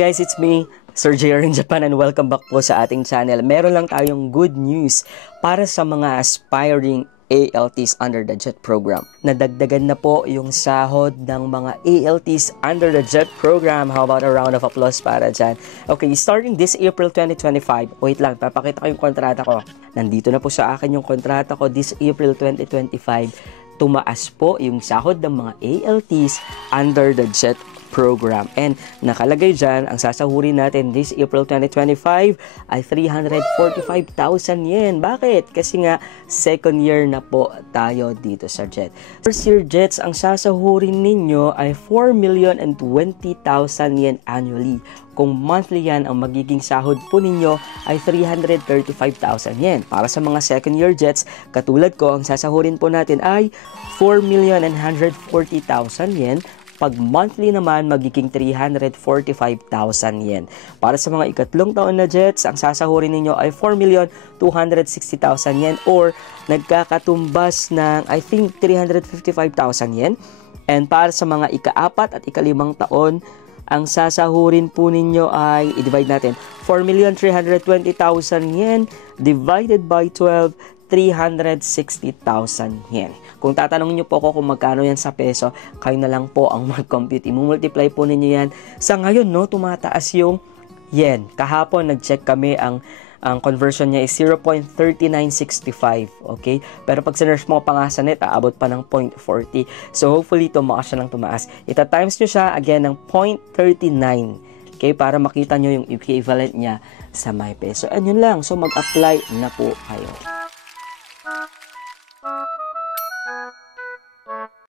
Guys, it's me, Sir JR in Japan, and welcome back po sa ating channel. Meron lang tayong good news para sa mga aspiring ALTs under the JET program. Nadagdagan na po yung sahod ng mga ALTs under the JET program. How about a round of applause para dyan? Okay, starting this April 2025. Wait lang, papakita ko yung kontrata ko. Nandito na po sa akin yung kontrata ko this April 2025. Tumaas po yung sahod ng mga ALTs under the JET program. And nakalagay dyan, ang sasahurin natin this April 2025 ay 345,000 yen. Bakit? Kasi nga, second year na po tayo dito sa JET. First year JETs, ang sasahurin ninyo ay 4,020,000 yen annually. Kung monthly yan, ang magiging sahod po ninyo ay 335,000 yen. Para sa mga second year JETs, katulad ko, ang sasahurin po natin ay 4,140,000 yen. Pag monthly naman, magiging 345,000 yen. Para sa mga ikatlong taon na JETs, ang sasahurin ninyo ay 4,260,000 yen or nagkakatumbas ng, I think, 355,000 yen. And para sa mga ikaapat at ikalimang taon, ang sasahurin po ninyo ay, i-divide natin, 4,320,000 yen divided by 12, 360,000 yen. Kung tatanungin niyo po ako kung magkano yan sa peso, kayo na lang po ang mag-compute. I-multiply po ninyo yan. Sa ngayon, no, tumataas yung yen. Kahapon, nag-check kami, ang conversion niya is 0.3965. Okay? Pero pag sinerge mo pa nga sa net, aabot pa ng 0.40. So, hopefully, tumaas siya ng tumaas. Ita-times nyo siya, again, ng 0.39. Okay? Para makita nyo yung equivalent niya sa my peso. And yun lang. So, mag-apply na po kayo.